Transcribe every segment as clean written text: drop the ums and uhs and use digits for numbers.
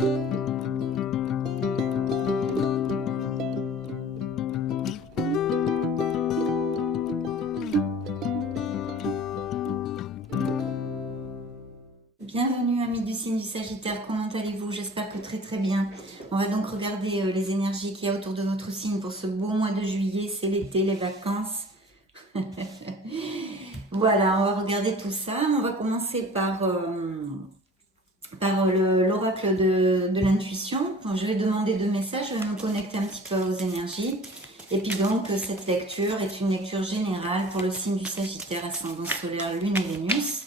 Bienvenue amis du signe du Sagittaire, comment allez-vous? J'espère que très bien. On va donc regarder les énergies qu'il y a autour de votre signe pour ce beau mois de juillet, c'est l'été, les vacances. Voilà, on va regarder tout ça. On va commencer par l'oracle de l'intuition. Je vais demander 2 messages, je vais me connecter un petit peu aux énergies. Et puis donc, cette lecture est une lecture générale pour le signe du Sagittaire, ascendant solaire, lune et Vénus.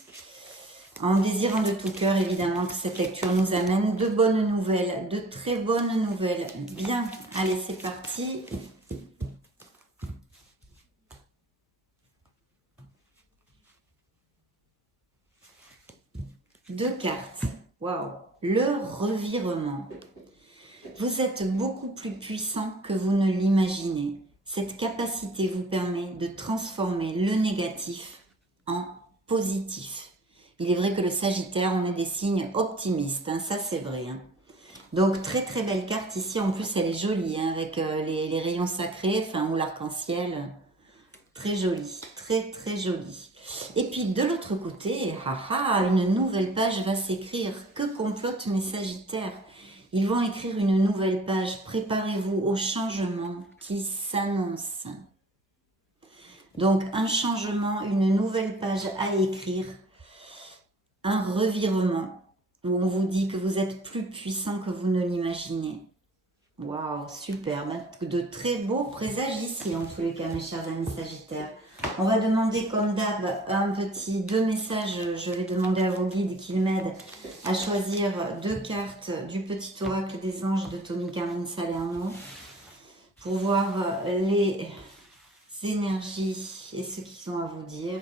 En désirant de tout cœur, évidemment, que cette lecture nous amène de bonnes nouvelles, de très bonnes nouvelles. Bien, allez, c'est parti. Deux cartes. Waouh. Le revirement. Vous êtes beaucoup plus puissant que vous ne l'imaginez. Cette capacité vous permet de transformer le négatif en positif. Il est vrai que le Sagittaire, on est des signes optimistes, hein, ça c'est vrai. Hein. Donc très belle carte ici, en plus elle est jolie, hein, avec les rayons sacrés, enfin, ou l'arc-en-ciel. Très jolie, très jolie. Et puis de l'autre côté, une nouvelle page va s'écrire. Que complotent mes Sagittaires? Ils vont écrire une nouvelle page. Préparez-vous au changement qui s'annonce. Donc un changement, une nouvelle page à écrire. Un revirement où on vous dit que vous êtes plus puissant que vous ne l'imaginez. Waouh, super. De très beaux présages ici, en tous les cas, mes chers amis Sagittaires. On va demander, comme d'hab, deux messages. Je vais demander à vos guides qu'ils m'aident à choisir 2 cartes du petit oracle des anges de Tony Carmine Salerno pour voir les énergies et ce qu'ils ont à vous dire.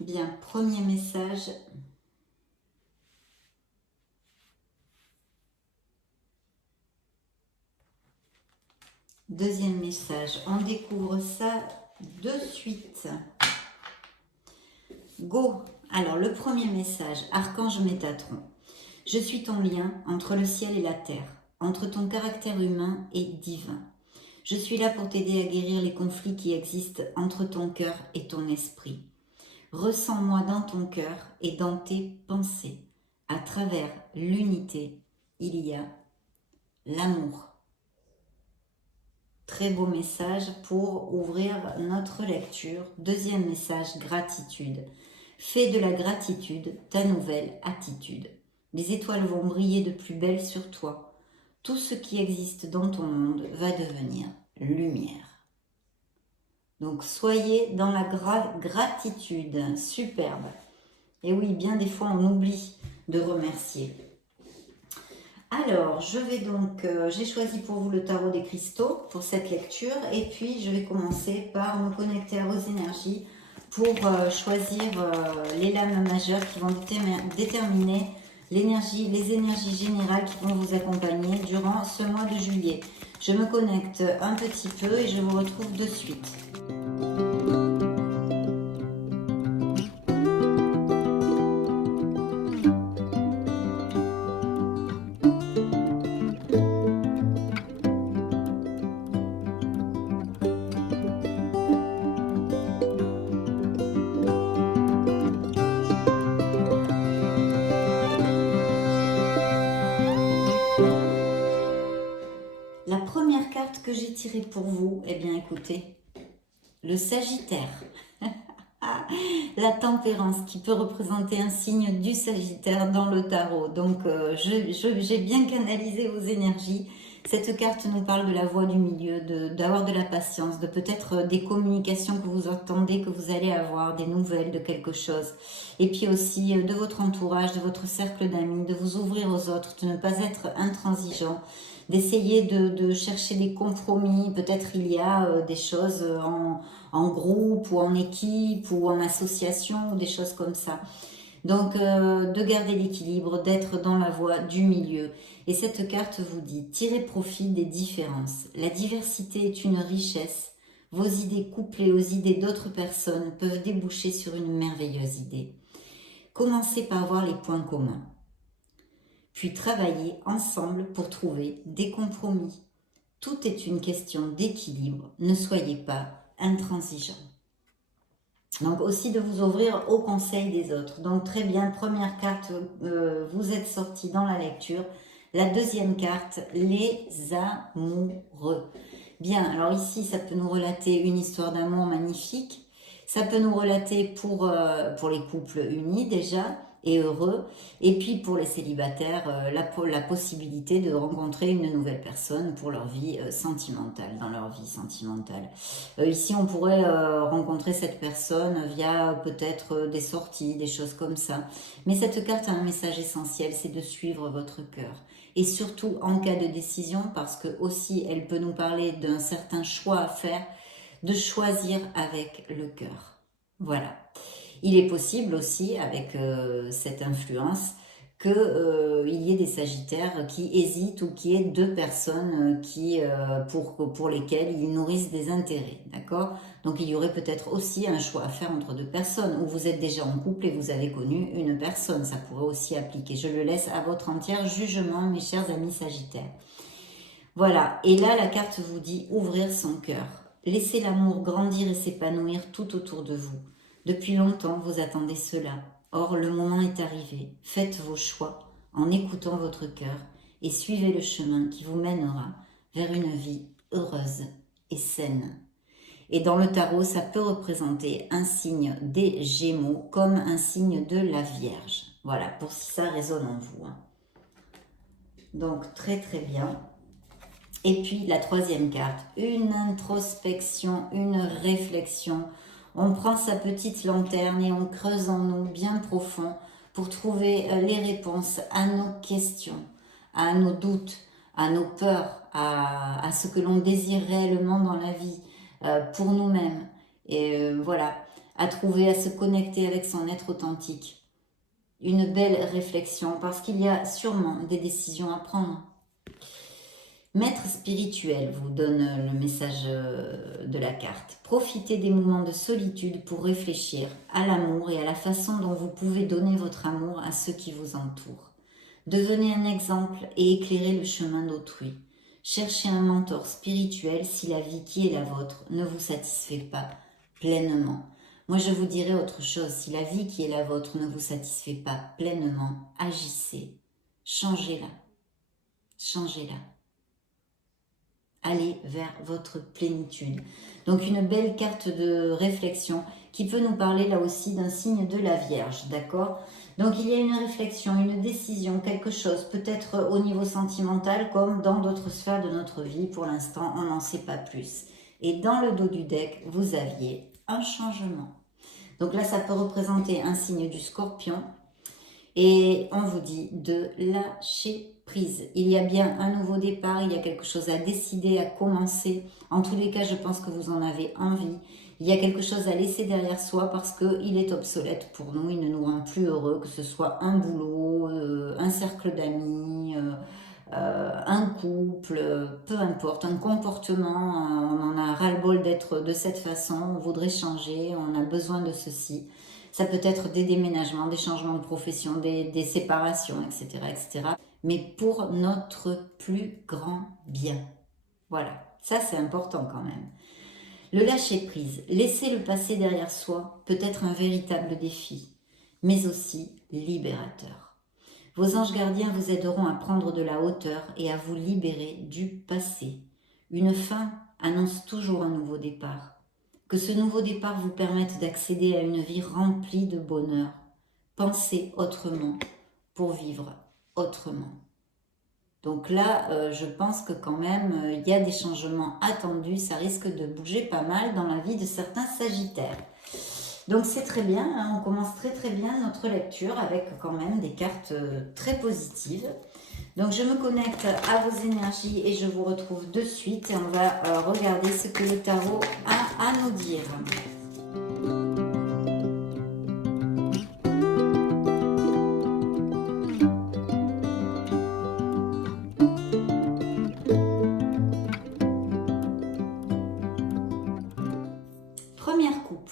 Bien, premier message. Deuxième message. On découvre ça de suite. Go! Alors, le premier message. Archange Métatron. Je suis ton lien entre le ciel et la terre, entre ton caractère humain et divin. Je suis là pour t'aider à guérir les conflits qui existent entre ton cœur et ton esprit. Ressens-moi dans ton cœur et dans tes pensées. À travers l'unité, il y a l'amour. Très beau message pour ouvrir notre lecture. Deuxième message, gratitude. Fais de la gratitude ta nouvelle attitude. Les étoiles vont briller de plus belle sur toi. Tout ce qui existe dans ton monde va devenir lumière. Donc, soyez dans la gratitude. Superbe. Et oui, bien des fois, on oublie de remercier. Alors, je vais donc, j'ai choisi pour vous le tarot des cristaux pour cette lecture. Et puis, je vais commencer par me connecter à vos énergies pour choisir les lames majeures qui vont déterminer les énergies générales qui vont vous accompagner durant ce mois de juillet. Je me connecte un petit peu et je vous retrouve de suite. La première carte que j'ai tirée pour vous, eh bien écoutez, le Sagittaire. La tempérance qui peut représenter un signe du Sagittaire dans le tarot. Donc j'ai bien canalisé vos énergies. Cette carte nous parle de la voie du milieu, d'avoir de la patience, de peut-être des communications que vous entendez, que vous allez avoir, des nouvelles de quelque chose. Et puis aussi de votre entourage, de votre cercle d'amis, de vous ouvrir aux autres, de ne pas être intransigeant, d'essayer de chercher des compromis. Peut-être il y a des choses en groupe ou en équipe ou en association ou des choses comme ça. Donc, de garder l'équilibre, d'être dans la voie du milieu. Et cette carte vous dit, tirez profit des différences. La diversité est une richesse. Vos idées couplées aux idées d'autres personnes peuvent déboucher sur une merveilleuse idée. Commencez par voir les points communs. Puis travaillez ensemble pour trouver des compromis. Tout est une question d'équilibre. Ne soyez pas intransigeants. Donc aussi de vous ouvrir aux conseils des autres. Donc très bien, première carte, vous êtes sorti dans la lecture. La deuxième carte, les amoureux. Bien, alors ici, ça peut nous relater une histoire d'amour magnifique. Ça peut nous relater pour les couples unis déjà et heureux. Et puis pour les célibataires, la possibilité de rencontrer une nouvelle personne pour leur vie sentimentale, dans leur vie sentimentale. Ici, on pourrait rencontrer cette personne via peut-être des sorties, des choses comme ça. Mais cette carte a un message essentiel, c'est de suivre votre cœur. Et surtout en cas de décision, parce que aussi elle peut nous parler d'un certain choix à faire, de choisir avec le cœur. Voilà. Il est possible aussi, avec cette influence, qu'il y ait des sagittaires qui hésitent ou qu'il y ait deux personnes pour lesquelles ils nourrissent des intérêts, d'accord? Donc il y aurait peut-être aussi un choix à faire entre deux personnes, ou vous êtes déjà en couple et vous avez connu une personne, ça pourrait aussi appliquer. Je le laisse à votre entier jugement, mes chers amis sagittaires. Voilà, et là la carte vous dit ouvrir son cœur. Laissez l'amour grandir et s'épanouir tout autour de vous. Depuis longtemps, vous attendez cela. Or, le moment est arrivé. Faites vos choix en écoutant votre cœur et suivez le chemin qui vous mènera vers une vie heureuse et saine. Et dans le tarot, ça peut représenter un signe des Gémeaux comme un signe de la Vierge. Voilà, pour si ça résonne en vous. Donc, très très bien. Et puis, la troisième carte, une introspection, une réflexion. On prend sa petite lanterne et on creuse en nous bien profond pour trouver les réponses à nos questions, à nos doutes, à nos peurs, à ce que l'on désire réellement dans la vie, pour nous-mêmes. Et voilà, à trouver, à se connecter avec son être authentique. Une belle réflexion parce qu'il y a sûrement des décisions à prendre. Maître spirituel vous donne le message de la carte. Profitez des moments de solitude pour réfléchir à l'amour et à la façon dont vous pouvez donner votre amour à ceux qui vous entourent. Devenez un exemple et éclairez le chemin d'autrui. Cherchez un mentor spirituel si la vie qui est la vôtre ne vous satisfait pas pleinement. Moi, je vous dirais autre chose. Si la vie qui est la vôtre ne vous satisfait pas pleinement, agissez. Changez-la. Changez-la. Allez vers votre plénitude. Donc une belle carte de réflexion qui peut nous parler là aussi d'un signe de la Vierge, d'accord? Donc il y a une réflexion, une décision, quelque chose, peut-être au niveau sentimental comme dans d'autres sphères de notre vie. Pour l'instant, on n'en sait pas plus. Et dans le dos du deck, vous aviez un changement. Donc là, ça peut représenter un signe du Scorpion. Et on vous dit de lâcher prise. Il y a bien un nouveau départ, il y a quelque chose à décider, à commencer. En tous les cas, je pense que vous en avez envie. Il y a quelque chose à laisser derrière soi parce qu'il est obsolète pour nous, il ne nous rend plus heureux, que ce soit un boulot, un cercle d'amis, un couple, peu importe, un comportement. On en a ras-le-bol d'être de cette façon, on voudrait changer, on a besoin de ceci. Ça peut être des déménagements, des changements de profession, des séparations, etc., etc. Mais pour notre plus grand bien. Voilà, ça c'est important quand même. Le lâcher-prise, laisser le passé derrière soi peut être un véritable défi, mais aussi libérateur. Vos anges gardiens vous aideront à prendre de la hauteur et à vous libérer du passé. Une fin annonce toujours un nouveau départ. Que ce nouveau départ vous permette d'accéder à une vie remplie de bonheur. Pensez autrement pour vivre autrement. Donc là, je pense que quand même, il y a des changements attendus. Ça risque de bouger pas mal dans la vie de certains sagittaires. Donc c'est très bien, hein, on commence très très bien notre lecture avec quand même des cartes très positives. Donc je me connecte à vos énergies et je vous retrouve de suite et on va regarder ce que le tarot a à nous dire. Première coupe,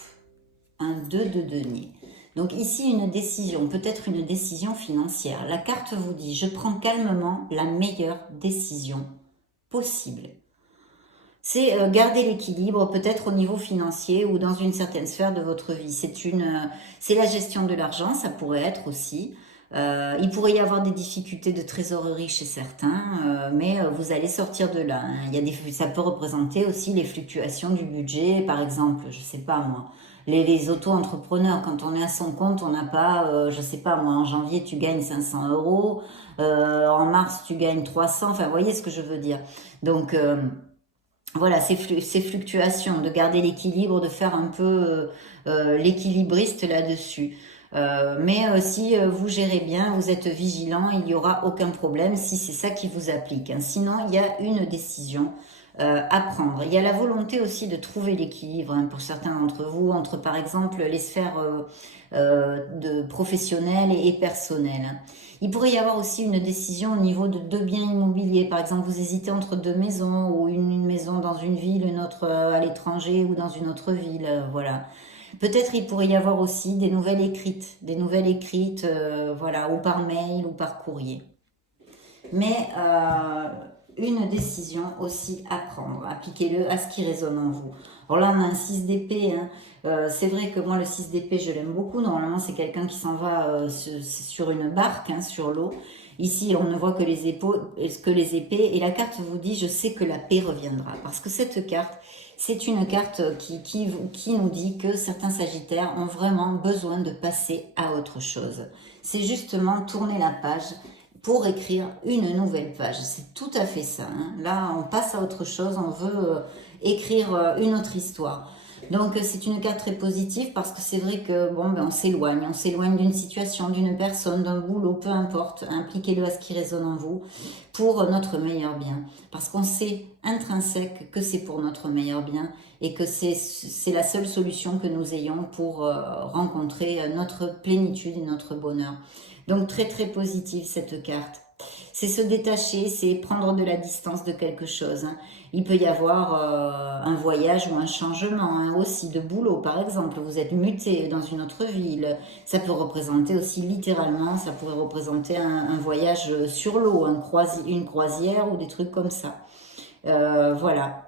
un 2 de denier. Donc ici, une décision, peut-être une décision financière. La carte vous dit, je prends calmement la meilleure décision possible. C'est garder l'équilibre, peut-être au niveau financier ou dans une certaine sphère de votre vie. C'est la gestion de l'argent, ça pourrait être aussi. Il pourrait y avoir des difficultés de trésorerie chez certains, mais vous allez sortir de là, hein. Ça peut représenter aussi les fluctuations du budget, par exemple, je sais pas moi. Les auto-entrepreneurs, quand on est à son compte, on n'a pas, je sais pas moi, en janvier tu gagnes 500 euros, en mars tu gagnes 300, enfin vous voyez ce que je veux dire. Donc voilà, ces fluctuations, de garder l'équilibre, de faire un peu l'équilibriste là-dessus. Mais si vous gérez bien, vous êtes vigilant, il n'y aura aucun problème si c'est ça qui vous applique, hein. Sinon, il y a une décision à prendre. Il y a la volonté aussi de trouver l'équilibre, hein, pour certains d'entre vous, entre par exemple les sphères de professionnelles et personnelles, hein. Il pourrait y avoir aussi une décision au niveau de deux biens immobiliers. Par exemple, vous hésitez entre deux maisons, ou une maison dans une ville, une autre à l'étranger ou dans une autre ville. Voilà. Peut-être il pourrait y avoir aussi des nouvelles écrites, voilà, ou par mail ou par courrier. Mais une décision aussi à prendre. Appliquez-le à ce qui résonne en vous. Alors là, on a un 6 d'épée, hein. C'est vrai que moi, le 6 d'épée, je l'aime beaucoup. Normalement, c'est quelqu'un qui s'en va sur une barque, hein, sur l'eau. Ici, on ne voit que les épées. Et la carte vous dit, je sais que la paix reviendra. Parce que cette carte, c'est une carte qui nous dit que certains sagittaires ont vraiment besoin de passer à autre chose. C'est justement tourner la page pour écrire une nouvelle page. C'est tout à fait ça, hein. Là, on passe à autre chose, on veut écrire une autre histoire. Donc, c'est une carte très positive parce que c'est vrai que, bon, ben, on s'éloigne d'une situation, d'une personne, d'un boulot, peu importe. Impliquez-le à ce qui résonne en vous pour notre meilleur bien. Parce qu'on sait intrinsèque que c'est pour notre meilleur bien et que c'est la seule solution que nous ayons pour rencontrer notre plénitude et notre bonheur. Donc très très positive cette carte. C'est se détacher, c'est prendre de la distance de quelque chose, hein. Il peut y avoir un voyage ou un changement, hein, aussi de boulot par exemple. Vous êtes muté dans une autre ville. Ça peut représenter aussi littéralement, ça pourrait représenter un voyage sur l'eau, une croisière ou des trucs comme ça. Voilà.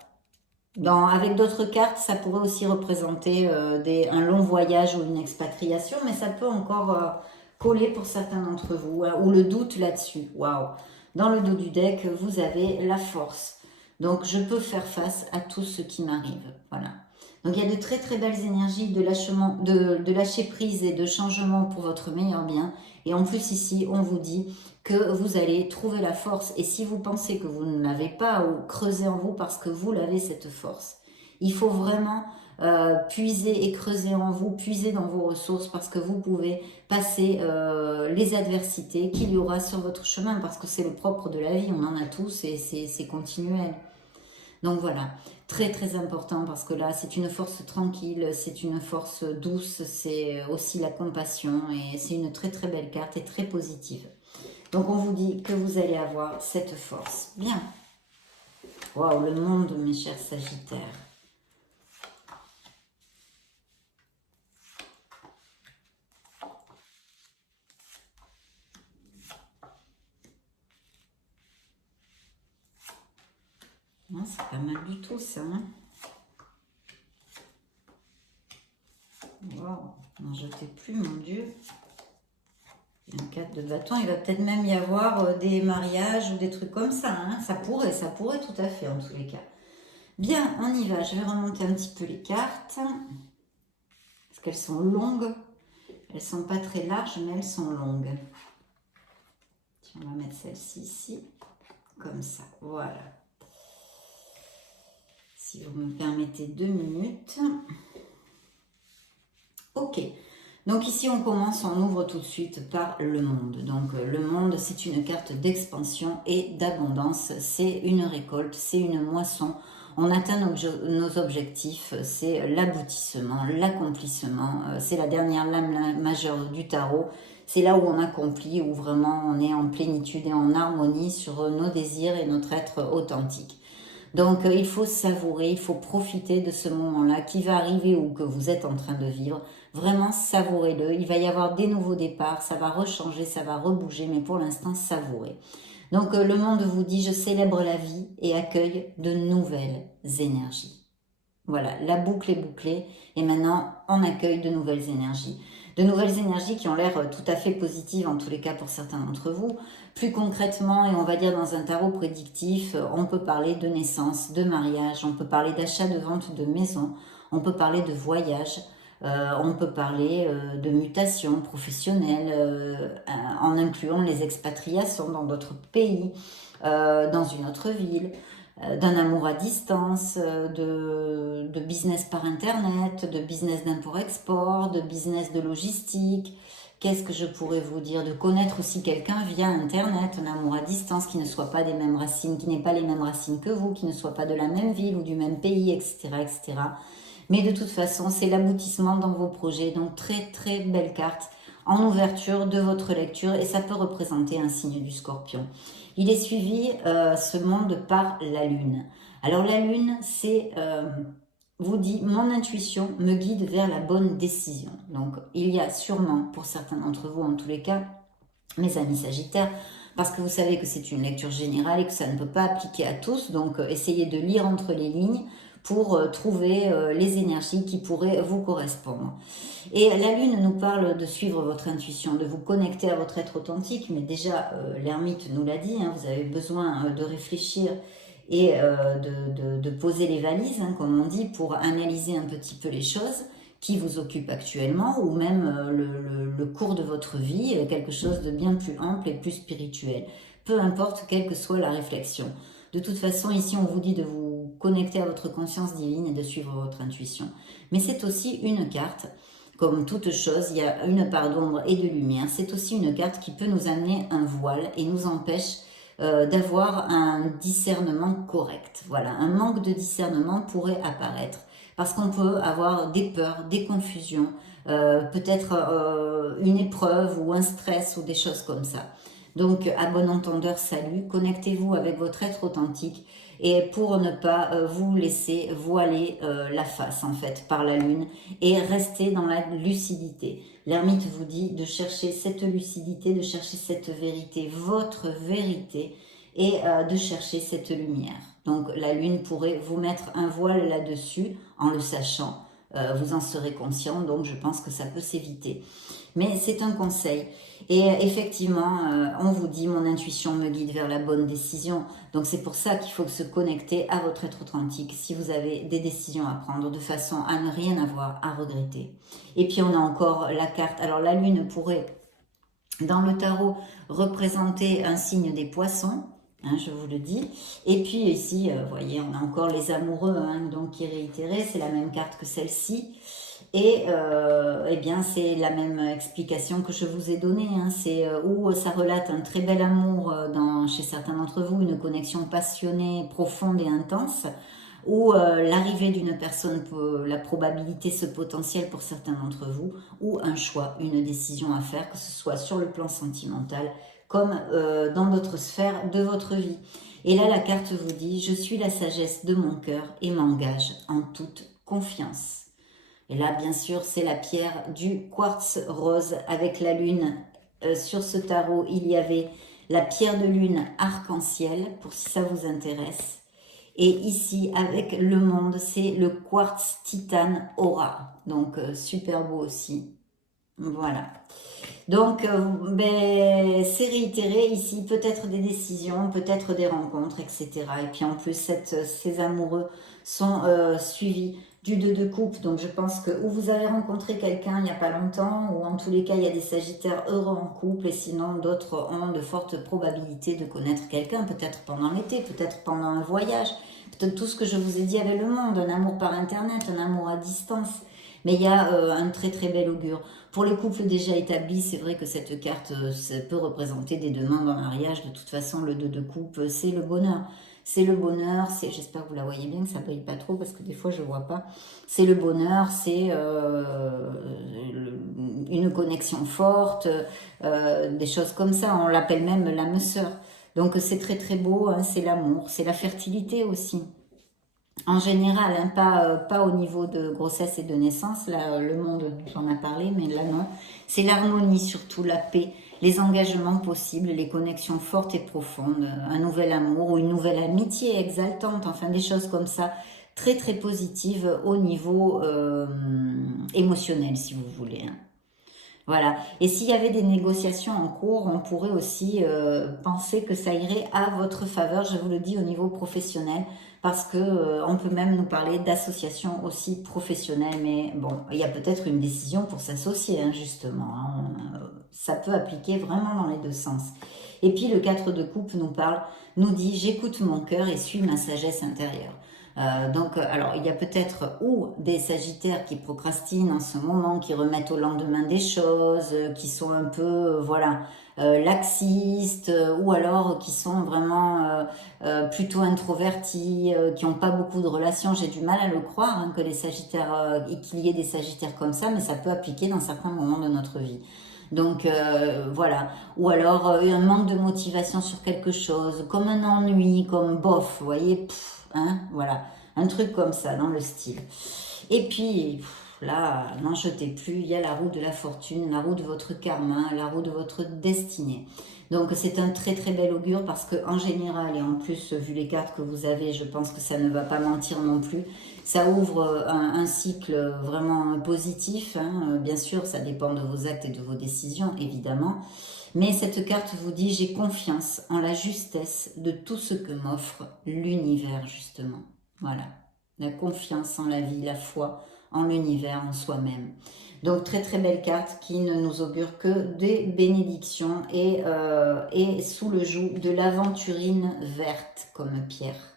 Avec d'autres cartes, ça pourrait aussi représenter un long voyage ou une expatriation, mais ça peut encore coller pour certains d'entre vous, hein, ou le doute là-dessus. Waouh! Dans le dos du deck, vous avez la force. Donc, je peux faire face à tout ce qui m'arrive. Voilà. Donc, il y a de très très belles énergies de lâcher prise et de changement pour votre meilleur bien. Et en plus, ici, on vous dit que vous allez trouver la force. Et si vous pensez que vous ne l'avez pas, ou creusez en vous parce que vous l'avez, cette force. Il faut vraiment puiser et creuser en vous, puiser dans vos ressources parce que vous pouvez passer les adversités qu'il y aura sur votre chemin parce que c'est le propre de la vie, on en a tous et c'est continuel. Donc voilà, très très important parce que là c'est une force tranquille, c'est une force douce, c'est aussi la compassion et c'est une très très belle carte et très positive. Donc on vous dit que vous allez avoir cette force. Bien. Waouh, le monde, mes chers sagittaires. Non, c'est pas mal du tout ça, hein. Waouh, n'en jetez plus, mon Dieu. Un 4 de bâton, il va peut-être même y avoir des mariages ou des trucs comme ça, hein. Ça pourrait tout à fait en tous les cas. Bien, on y va. Je vais remonter un petit peu les cartes. Parce qu'elles sont longues. Elles sont pas très larges, mais elles sont longues. Tiens, on va mettre celle-ci ici. Comme ça, voilà. Si vous me permettez 2 minutes. Ok. Donc ici, on commence, on ouvre tout de suite par le monde. Donc le monde, c'est une carte d'expansion et d'abondance. C'est une récolte, c'est une moisson. On atteint nos objectifs, c'est l'aboutissement, l'accomplissement. C'est la dernière lame majeure du tarot. C'est là où on accomplit, où vraiment on est en plénitude et en harmonie sur nos désirs et notre être authentique. Donc il faut savourer, il faut profiter de ce moment-là qui va arriver ou que vous êtes en train de vivre Vraiment, savourez-le. Il va y avoir des nouveaux départs, ça va rechanger, ça va rebouger, mais pour l'instant, savourez. Donc, le monde vous dit, je célèbre la vie et accueille de nouvelles énergies. Voilà, la boucle est bouclée et maintenant, on accueille de nouvelles énergies. De nouvelles énergies qui ont l'air tout à fait positives, en tous les cas pour certains d'entre vous. Plus concrètement, et on va dire dans un tarot prédictif, on peut parler de naissance, de mariage, on peut parler d'achat, de vente de maison, on peut parler de voyage, on peut parler de mutation professionnelle en incluant les expatriations dans d'autres pays, dans une autre ville, d'un amour à distance, de business par internet, de business d'import-export, de business de logistique. Qu'est-ce que je pourrais vous dire? De connaître aussi quelqu'un via internet, un amour à distance qui ne soit pas des mêmes racines, qui n'ait pas les mêmes racines que vous, qui ne soit pas de la même ville ou du même pays, etc., etc. Mais de toute façon, c'est l'aboutissement dans vos projets. Donc, très, très belle carte en ouverture de votre lecture et ça peut représenter un signe du Scorpion. Il est suivi, ce monde, par la Lune. Alors, la Lune, c'est... vous dit, mon intuition me guide vers la bonne décision. Donc, il y a sûrement, pour certains d'entre vous, en tous les cas, mes amis Sagittaires, parce que vous savez que c'est une lecture générale et que ça ne peut pas appliquer à tous, donc essayez de lire entre les lignes pour trouver les énergies qui pourraient vous correspondre. Et la Lune nous parle de suivre votre intuition, de vous connecter à votre être authentique, mais déjà, l'ermite nous l'a dit, hein, vous avez besoin de réfléchir et de poser les valises, hein, comme on dit, pour analyser un petit peu les choses qui vous occupent actuellement, ou même le cours de votre vie, quelque chose de bien plus ample et plus spirituel. Peu importe quelle que soit la réflexion. De toute façon, ici, on vous dit de vous connecter à votre conscience divine et de suivre votre intuition. Mais c'est aussi une carte, comme toute chose, il y a une part d'ombre et de lumière. C'est aussi une carte qui peut nous amener un voile et nous empêche d'avoir un discernement correct. Voilà, un manque de discernement pourrait apparaître parce qu'on peut avoir des peurs, des confusions, peut-être une épreuve ou un stress ou des choses comme ça. Donc, à bon entendeur, salut, connectez-vous avec votre être authentique et pour ne pas vous laisser voiler la face, en fait, par la lune et rester dans la lucidité. L'ermite vous dit de chercher cette lucidité, de chercher cette vérité, votre vérité, et de chercher cette lumière. Donc, la lune pourrait vous mettre un voile là-dessus en le sachant. Vous en serez conscient, donc je pense que ça peut s'éviter. Mais c'est un conseil. Et effectivement, on vous dit, mon intuition me guide vers la bonne décision. Donc c'est pour ça qu'il faut se connecter à votre être authentique si vous avez des décisions à prendre de façon à ne rien avoir à regretter. Et puis on a encore la carte. Alors la lune pourrait, dans le tarot, représenter un signe des poissons. Hein, je vous le dis. Et puis ici, vous voyez, on a encore les amoureux, hein, donc qui est réitéré. C'est la même carte que celle-ci. Et eh bien, c'est la même explication que je vous ai donnée. Hein. C'est où ça relate un très bel amour chez certains d'entre vous, une connexion passionnée, profonde et intense, ou l'arrivée d'une personne, la probabilité, ce potentiel pour certains d'entre vous, ou un choix, une décision à faire, que ce soit sur le plan sentimental, comme dans d'autres sphères de votre vie. Et là, la carte vous dit, je suis la sagesse de mon cœur et m'engage en toute confiance. Et là, bien sûr, c'est la pierre du quartz rose avec la lune. Sur ce tarot, il y avait la pierre de lune arc-en-ciel, pour si ça vous intéresse. Et ici, avec le monde, c'est le quartz titane aura. Donc, super beau aussi. Voilà. Donc, c'est réitéré ici, peut-être des décisions, peut-être des rencontres, etc. Et puis en plus, ces amoureux sont suivis du 2 de coupe. Donc, je pense que ou vous avez rencontré quelqu'un il n'y a pas longtemps, ou en tous les cas, il y a des sagittaires heureux en couple, et sinon, d'autres ont de fortes probabilités de connaître quelqu'un, peut-être pendant l'été, peut-être pendant un voyage, peut-être tout ce que je vous ai dit avec le monde, un amour par Internet, un amour à distance. Mais il y a un très très bel augure. Pour les couples déjà établis, c'est vrai que cette carte ça peut représenter des demandes en mariage. De toute façon, le 2 de coupe, c'est le bonheur. C'est le bonheur, j'espère que vous la voyez bien, que ça ne brille pas trop, parce que des fois je ne vois pas. C'est le bonheur, c'est une connexion forte, des choses comme ça. On l'appelle même l'âme sœur. Donc c'est très très beau, hein, c'est l'amour, c'est la fertilité aussi. En général, hein, pas au niveau de grossesse et de naissance, là, le monde, j'en ai parlé, mais là, non. C'est l'harmonie, surtout la paix, les engagements possibles, les connexions fortes et profondes, un nouvel amour ou une nouvelle amitié exaltante, enfin des choses comme ça, très très positives au niveau émotionnel, si vous voulez, hein. Voilà. Et s'il y avait des négociations en cours, on pourrait aussi penser que ça irait à votre faveur, je vous le dis, au niveau professionnel, parce que on peut même nous parler d'associations aussi professionnelles. Mais bon, il y a peut-être une décision pour s'associer, hein, justement, hein. Ça peut appliquer vraiment dans les deux sens. Et puis le 4 de coupe nous parle, nous dit, j'écoute mon cœur et suis ma sagesse intérieure. Alors il y a peut-être ou des sagittaires qui procrastinent en ce moment, qui remettent au lendemain des choses, qui sont un peu, voilà, laxistes, ou alors qui sont vraiment plutôt introvertis, qui n'ont pas beaucoup de relations. J'ai du mal à le croire, hein, que les sagittaires, et qu'il y ait des sagittaires comme ça, mais ça peut appliquer dans certains moments de notre vie. Donc voilà, ou alors un manque de motivation sur quelque chose, comme un ennui, comme bof, vous voyez, hein, voilà, un truc comme ça dans le style. Et puis là, n'en jetez plus, il y a la roue de la fortune, la roue de votre karma, la roue de votre destinée. Donc c'est un très très bel augure parce que en général, et en plus vu les cartes que vous avez, je pense que ça ne va pas mentir non plus, ça ouvre un cycle vraiment positif, hein. Bien sûr, ça dépend de vos actes et de vos décisions, évidemment. Mais cette carte vous dit, j'ai confiance en la justesse de tout ce que m'offre l'univers, justement. Voilà, la confiance en la vie, la foi en l'univers, en soi-même. Donc très très belle carte qui ne nous augure que des bénédictions et sous le joug de l'aventurine verte comme pierre.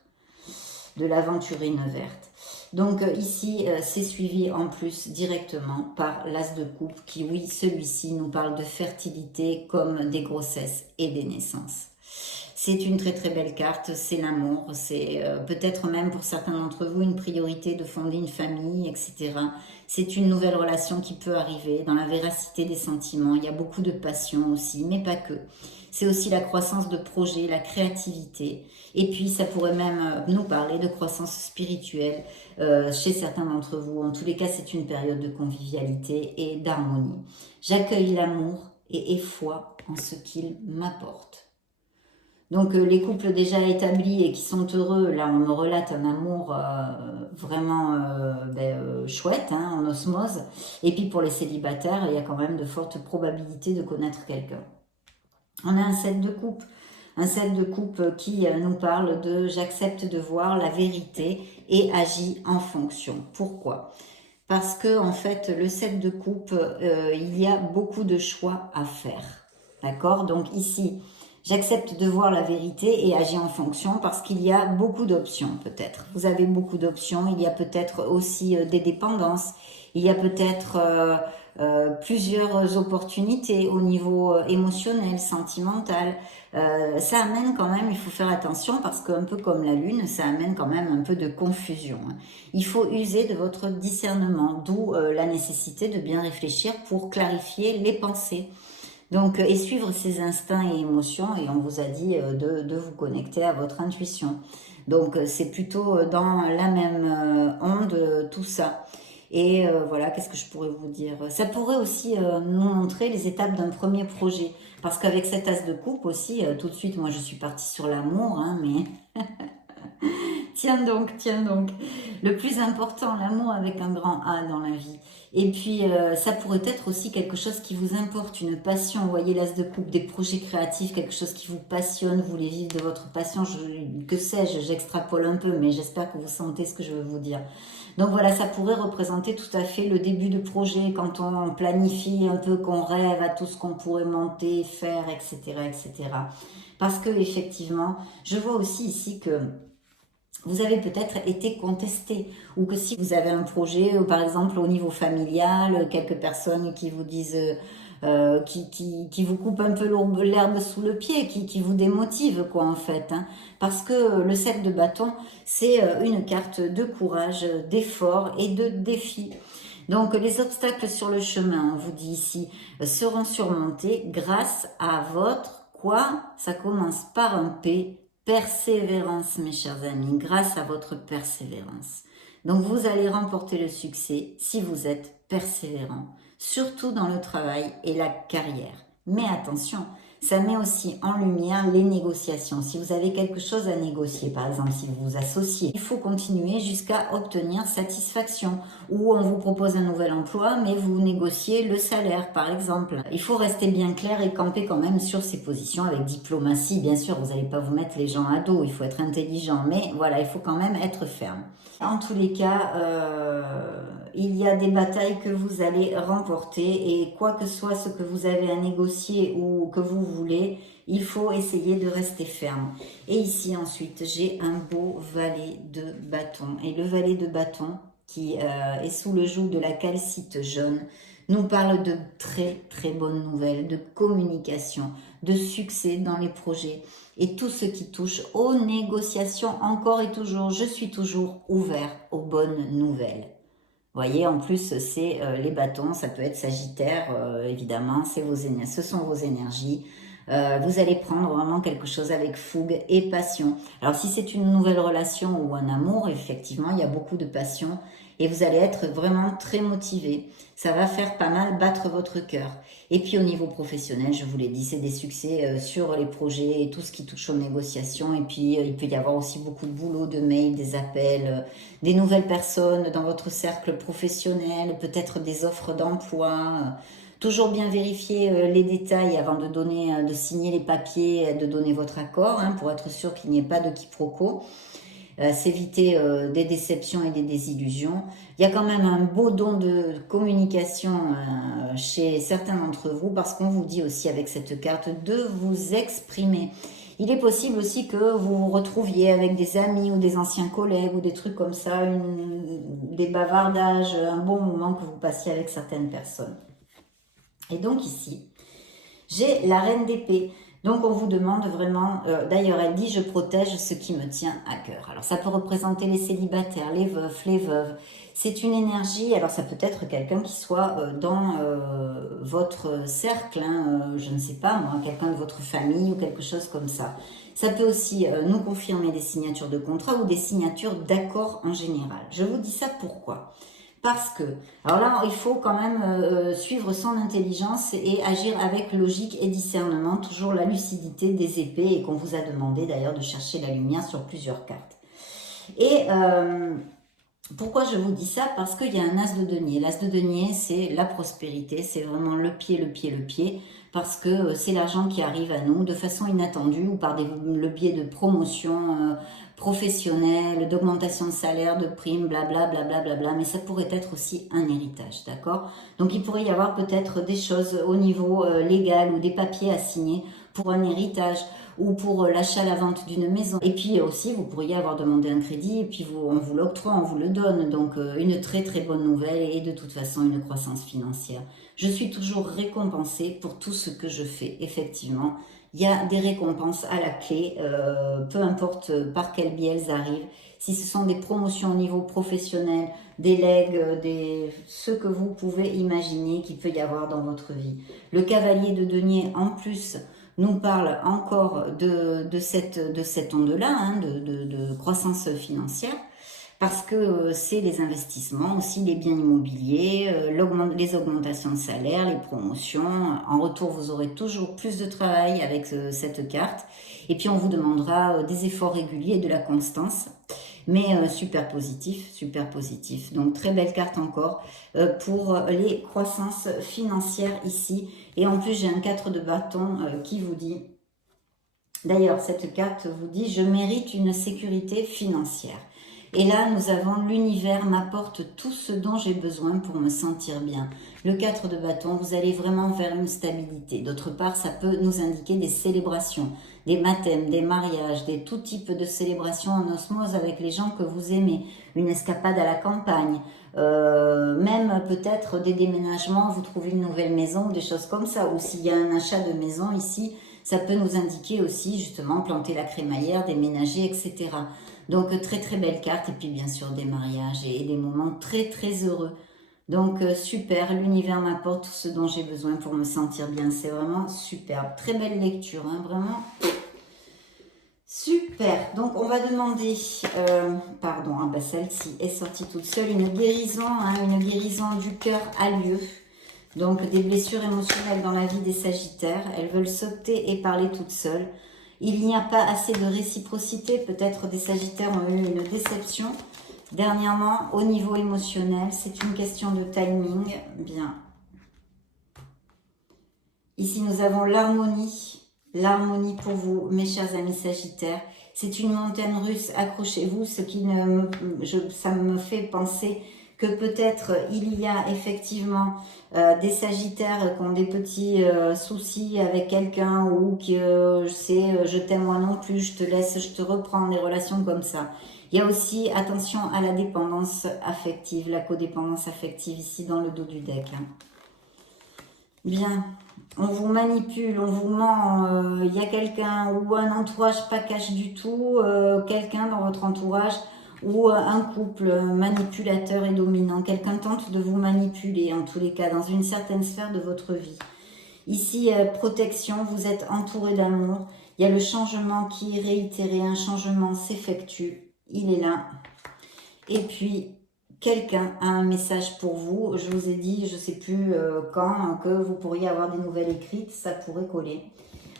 De l'aventurine verte. Donc ici, c'est suivi en plus directement par l'as de coupe qui, oui, celui-ci nous parle de fertilité comme des grossesses et des naissances. C'est une très très belle carte, c'est l'amour, c'est peut-être même pour certains d'entre vous une priorité de fonder une famille, etc. C'est une nouvelle relation qui peut arriver dans la véracité des sentiments. Il y a beaucoup de passion aussi, mais pas que. C'est aussi la croissance de projets, la créativité. Et puis ça pourrait même nous parler de croissance spirituelle chez certains d'entre vous. En tous les cas, c'est une période de convivialité et d'harmonie. J'accueille l'amour et ai foi en ce qu'il m'apporte. Donc les couples déjà établis et qui sont heureux, là on me relate un amour vraiment chouette, hein, en osmose. Et puis pour les célibataires, il y a quand même de fortes probabilités de connaître quelqu'un. On a un 7 de coupe. Un 7 de coupe qui nous parle de j'accepte de voir la vérité et agis en fonction. Pourquoi? Parce que en fait, le 7 de coupe, il y a beaucoup de choix à faire. D'accord? Donc ici, j'accepte de voir la vérité et agis en fonction parce qu'il y a beaucoup d'options peut-être. Vous avez beaucoup d'options. Il y a peut-être aussi des dépendances. Il y a peut-être plusieurs opportunités au niveau émotionnel, sentimental. Ça amène quand même, il faut faire attention parce qu'un peu comme la lune, ça amène quand même un peu de confusion. Il faut user de votre discernement, d'où la nécessité de bien réfléchir pour clarifier les pensées. Donc, et suivre ses instincts et émotions, et on vous a dit de vous connecter à votre intuition. Donc, c'est plutôt dans la même onde, tout ça. Et voilà, qu'est-ce que je pourrais vous dire? Ça pourrait aussi nous montrer les étapes d'un premier projet. Parce qu'avec cet as de coupe aussi, tout de suite, moi je suis partie sur l'amour, hein, mais tiens donc, tiens donc. Le plus important, l'amour avec un grand A dans la vie. Et puis, ça pourrait être aussi quelque chose qui vous importe, une passion. Vous voyez, l'as de coupe, des projets créatifs, quelque chose qui vous passionne, vous voulez vivre de votre passion. Que sais-je, j'extrapole un peu, mais j'espère que vous sentez ce que je veux vous dire. Donc voilà, ça pourrait représenter tout à fait le début de projet, quand on planifie un peu, qu'on rêve à tout ce qu'on pourrait monter, faire, etc., etc. Parce que effectivement, je vois aussi ici que vous avez peut-être été contesté, ou que si vous avez un projet, par exemple au niveau familial, quelques personnes qui vous disent, qui vous coupent un peu l'herbe sous le pied, qui vous démotivent quoi en fait, hein. Parce que le 7 de bâton, c'est une carte de courage, d'effort et de défi. Donc les obstacles sur le chemin, on vous dit ici, seront surmontés grâce à votre quoi? Ça commence par un P, persévérance, mes chers amis, grâce à votre persévérance. Donc, vous allez remporter le succès si vous êtes persévérant, surtout dans le travail et la carrière. Mais attention, ça met aussi en lumière les négociations. Si vous avez quelque chose à négocier, par exemple, si vous vous associez, il faut continuer jusqu'à obtenir satisfaction. Ou on vous propose un nouvel emploi, mais vous négociez le salaire, par exemple. Il faut rester bien clair et camper quand même sur ses positions avec diplomatie. Bien sûr, vous n'allez pas vous mettre les gens à dos, il faut être intelligent, mais voilà, il faut quand même être ferme. En tous les cas, il y a des batailles que vous allez remporter et quoi que soit ce que vous avez à négocier ou que vous voulez, il faut essayer de rester ferme. Et ici ensuite, j'ai un beau valet de bâton. Et le valet de bâton, qui est sous le joug de la calcite jaune, nous parle de très très bonnes nouvelles, de communication, de succès dans les projets et tout ce qui touche aux négociations encore et toujours. Je suis toujours ouvert aux bonnes nouvelles. Vous voyez, en plus, c'est les bâtons, ça peut être Sagittaire, évidemment, ce sont vos énergies. Vous allez prendre vraiment quelque chose avec fougue et passion. Alors, si c'est une nouvelle relation ou un amour, effectivement, il y a beaucoup de passion et vous allez être vraiment très motivé. Ça va faire pas mal battre votre cœur. Et puis, au niveau professionnel, je vous l'ai dit, c'est des succès sur les projets et tout ce qui touche aux négociations. Et puis, il peut y avoir aussi beaucoup de boulot, de mails, des appels, des nouvelles personnes dans votre cercle professionnel, peut-être des offres d'emploi. Toujours bien vérifier les détails avant de donner, de signer les papiers, de donner votre accord, hein, pour être sûr qu'il n'y ait pas de quiproquo. S'éviter des déceptions et des désillusions. Il y a quand même un beau don de communication chez certains d'entre vous parce qu'on vous dit aussi avec cette carte de vous exprimer. Il est possible aussi que vous vous retrouviez avec des amis ou des anciens collègues ou des trucs comme ça, des bavardages, un bon moment que vous passiez avec certaines personnes. Et donc ici, j'ai la reine d'épée. Donc on vous demande vraiment, d'ailleurs elle dit je protège ce qui me tient à cœur. Alors ça peut représenter les célibataires, les veufs, les veuves. C'est une énergie, alors ça peut être quelqu'un qui soit dans votre cercle, hein, je ne sais pas moi, quelqu'un de votre famille ou quelque chose comme ça. Ça peut aussi nous confirmer des signatures de contrat ou des signatures d'accords en général. Je vous dis ça pourquoi ? Parce que, alors là, il faut quand même suivre son intelligence et agir avec logique et discernement, toujours la lucidité des épées et qu'on vous a demandé d'ailleurs de chercher la lumière sur plusieurs cartes. Et pourquoi je vous dis ça? Parce qu'il y a un as de denier. L'as de denier, c'est la prospérité, c'est vraiment le pied, le pied, le pied, parce que c'est l'argent qui arrive à nous de façon inattendue ou par le biais de promotions professionnelles, d'augmentation de salaire, de primes, blabla, blabla, blabla, mais ça pourrait être aussi un héritage, d'accord? Donc il pourrait y avoir peut-être des choses au niveau légal ou des papiers à signer pour un héritage ou pour l'achat, la vente d'une maison. Et puis aussi, vous pourriez avoir demandé un crédit et puis on vous l'octroie, on vous le donne. Donc une très très bonne nouvelle et de toute façon une croissance financière. Je suis toujours récompensée pour tout ce que je fais, effectivement. Il y a des récompenses à la clé, peu importe par quel biais elles arrivent. Si ce sont des promotions au niveau professionnel, des legs, ce que vous pouvez imaginer qu'il peut y avoir dans votre vie. Le cavalier de denier, en plus, nous parle encore de cette onde-là, hein, de croissance financière, parce que c'est les investissements, aussi les biens immobiliers, les augmentations de salaire, les promotions. En retour, vous aurez toujours plus de travail avec cette carte. Et puis, on vous demandera des efforts réguliers et de la constance. Mais super positif, super positif. Donc, très belle carte encore pour les croissances financières ici. Et en plus, j'ai un 4 de bâton qui vous dit, d'ailleurs, cette carte vous dit, je mérite une sécurité financière. Et là, nous avons l'univers m'apporte tout ce dont j'ai besoin pour me sentir bien. Le 4 de bâton, vous allez vraiment vers une stabilité. D'autre part, ça peut nous indiquer des célébrations, des baptêmes, des mariages, tout type de célébrations en osmose avec les gens que vous aimez. Une escapade à la campagne, même peut-être des déménagements, vous trouvez une nouvelle maison, des choses comme ça. Ou s'il y a un achat de maison ici, ça peut nous indiquer aussi justement planter la crémaillère, déménager, etc. Donc très très belle carte et puis bien sûr des mariages et des moments très très heureux. Donc super, l'univers m'apporte tout ce dont j'ai besoin pour me sentir bien. C'est vraiment superbe. Très belle lecture, hein, vraiment Super, donc on va demander, pardon, ah bah celle-ci est sortie toute seule, une guérison du cœur a lieu. Donc des blessures émotionnelles dans la vie des Sagittaires, elles veulent sauter et parler toutes seules. Il n'y a pas assez de réciprocité, peut-être des Sagittaires ont eu une déception dernièrement au niveau émotionnel, c'est une question de timing, bien. Ici nous avons l'harmonie pour vous, mes chers amis Sagittaires. C'est une montagne russe, accrochez-vous, ça me fait penser que peut-être il y a effectivement des Sagittaires qui ont des petits soucis avec quelqu'un ou que je t'aime moi non plus, je te laisse, je te reprends, des relations comme ça. Il y a aussi, attention à la dépendance affective, la codépendance affective ici dans le dos du deck. Hein. Bien, on vous manipule, on vous ment, il y a quelqu'un ou un entourage pas cash du tout, quelqu'un dans votre entourage ou un couple manipulateur et dominant. Quelqu'un tente de vous manipuler en tous les cas dans une certaine sphère de votre vie. Ici, protection, vous êtes entouré d'amour. Il y a le changement qui est réitéré, un changement s'effectue, il est là. Et puis, quelqu'un a un message pour vous. Je vous ai dit, je ne sais plus quand, que vous pourriez avoir des nouvelles écrites. Ça pourrait coller.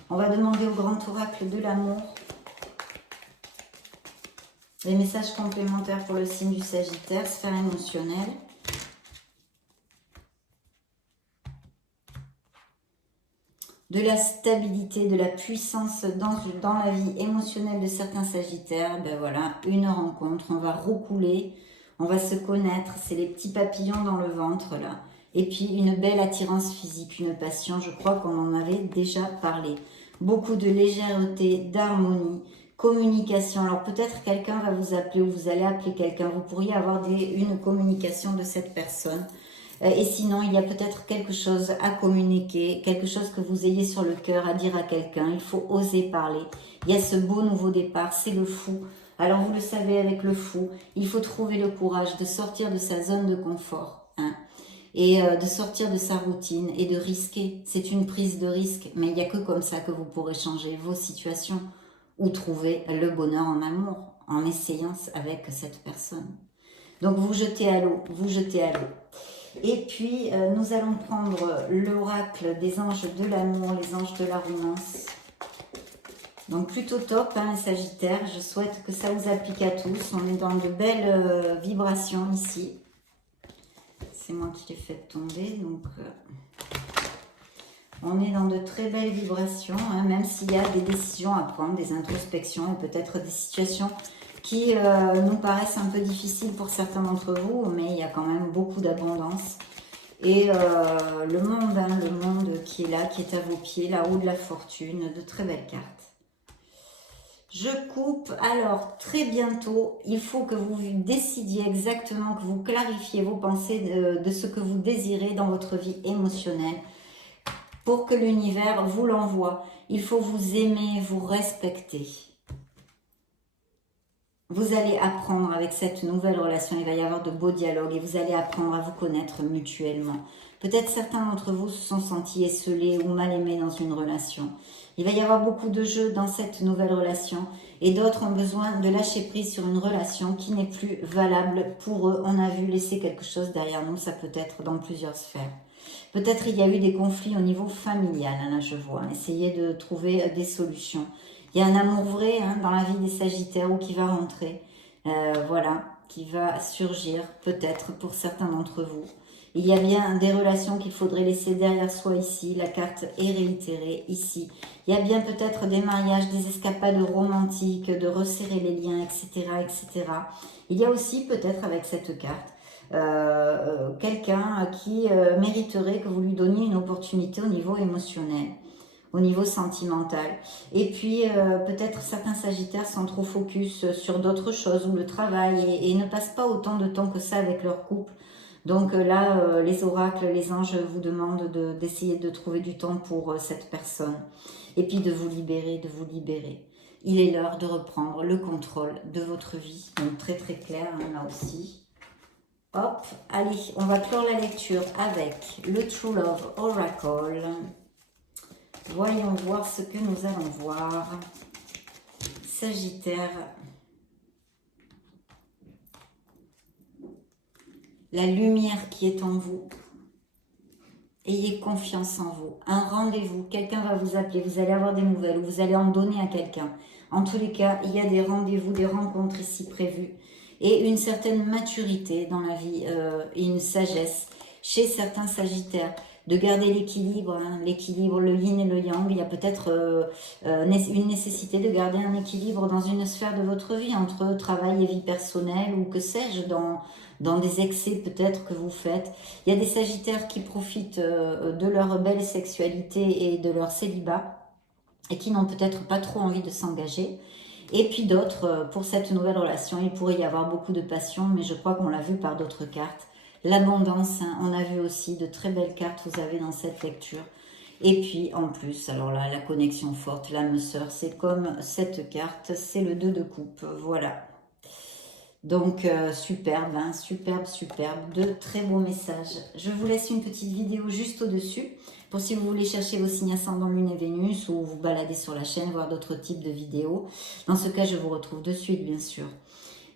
On va demander au grand oracle de l'amour les messages complémentaires pour le signe du Sagittaire, sphère émotionnelle. De la stabilité, de la puissance dans la vie émotionnelle de certains Sagittaires. Ben voilà, une rencontre, on va recouler. On va se connaître, c'est les petits papillons dans le ventre là. Et puis une belle attirance physique, une passion, je crois qu'on en avait déjà parlé. Beaucoup de légèreté, d'harmonie, communication. Alors peut-être quelqu'un va vous appeler ou vous allez appeler quelqu'un. Vous pourriez avoir une communication de cette personne. Et sinon, il y a peut-être quelque chose à communiquer, quelque chose que vous ayez sur le cœur à dire à quelqu'un. Il faut oser parler. Il y a ce beau nouveau départ, c'est le fou. Alors vous le savez, avec le fou, il faut trouver le courage de sortir de sa zone de confort hein, et de sortir de sa routine et de risquer. C'est une prise de risque, mais il n'y a que comme ça que vous pourrez changer vos situations ou trouver le bonheur en amour, en essayant avec cette personne. Donc vous jetez à l'eau, vous jetez à l'eau. Et puis nous allons prendre l'oracle des anges de l'amour, les anges de la romance. Donc plutôt top, hein, les Sagittaires. Je souhaite que ça vous applique à tous. On est dans de belles vibrations ici. C'est moi qui l'ai fait tomber. Donc on est dans de très belles vibrations, hein, même s'il y a des décisions à prendre, des introspections et peut-être des situations qui nous paraissent un peu difficiles pour certains d'entre vous, mais il y a quand même beaucoup d'abondance. Et le monde qui est là, qui est à vos pieds, la roue de la fortune, de très belles cartes. Je coupe. Alors, très bientôt, il faut que vous décidiez exactement, que vous clarifiez vos pensées de ce que vous désirez dans votre vie émotionnelle pour que l'univers vous l'envoie. Il faut vous aimer, vous respecter. Vous allez apprendre avec cette nouvelle relation, il va y avoir de beaux dialogues et vous allez apprendre à vous connaître mutuellement. Peut-être certains d'entre vous se sont sentis esselés ou mal aimés dans une relation. Il va y avoir beaucoup de jeux dans cette nouvelle relation et d'autres ont besoin de lâcher prise sur une relation qui n'est plus valable pour eux. On a vu laisser quelque chose derrière nous, ça peut être dans plusieurs sphères. Peut-être il y a eu des conflits au niveau familial, là je vois. Essayez de trouver des solutions. Il y a un amour vrai hein, dans la vie des Sagittaires ou qui va rentrer, voilà, qui va surgir peut-être pour certains d'entre vous. Il y a bien des relations qu'il faudrait laisser derrière soi ici, la carte est réitérée ici. Il y a bien peut-être des mariages, des escapades romantiques, de resserrer les liens, etc. etc. Il y a aussi peut-être avec cette carte, quelqu'un qui mériterait que vous lui donniez une opportunité au niveau émotionnel, au niveau sentimental. Et puis, peut-être certains Sagittaires sont trop focus sur d'autres choses, ou le travail, et ne passent pas autant de temps que ça avec leur couple. Donc là, les oracles, les anges vous demandent d'essayer de trouver du temps pour cette personne. Et puis de vous libérer, de vous libérer. Il est l'heure de reprendre le contrôle de votre vie. Donc très très clair, hein, là aussi. Hop, allez, on va clore la lecture avec le True Love Oracle. Voyons voir ce que nous allons voir. Sagittaire. La lumière qui est en vous. Ayez confiance en vous. Un rendez-vous, quelqu'un va vous appeler, vous allez avoir des nouvelles ou vous allez en donner à quelqu'un. En tous les cas, il y a des rendez-vous, des rencontres ici prévues et une certaine maturité dans la vie et une sagesse chez certains Sagittaires de garder l'équilibre, hein, l'équilibre, le yin et le yang. Il y a peut-être une nécessité de garder un équilibre dans une sphère de votre vie entre travail et vie personnelle ou que sais-je, dans des excès peut-être que vous faites. Il y a des Sagittaires qui profitent de leur belle sexualité et de leur célibat et qui n'ont peut-être pas trop envie de s'engager. Et puis d'autres, pour cette nouvelle relation, il pourrait y avoir beaucoup de passion, mais je crois qu'on l'a vu par d'autres cartes. L'abondance, hein, on a vu aussi de très belles cartes vous avez dans cette lecture. Et puis en plus, alors là, la connexion forte, l'âme sœur, c'est comme cette carte, c'est le 2 de coupe, voilà. Donc superbe, hein, superbe, superbe, de très beaux messages. Je vous laisse une petite vidéo juste au-dessus, pour si vous voulez chercher vos signes ascendants Lune et Vénus, ou vous balader sur la chaîne, voir d'autres types de vidéos. Dans ce cas, je vous retrouve de suite, bien sûr.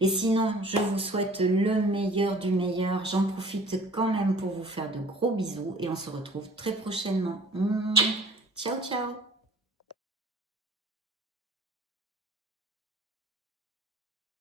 Et sinon, je vous souhaite le meilleur du meilleur. J'en profite quand même pour vous faire de gros bisous et on se retrouve très prochainement. Ciao, ciao!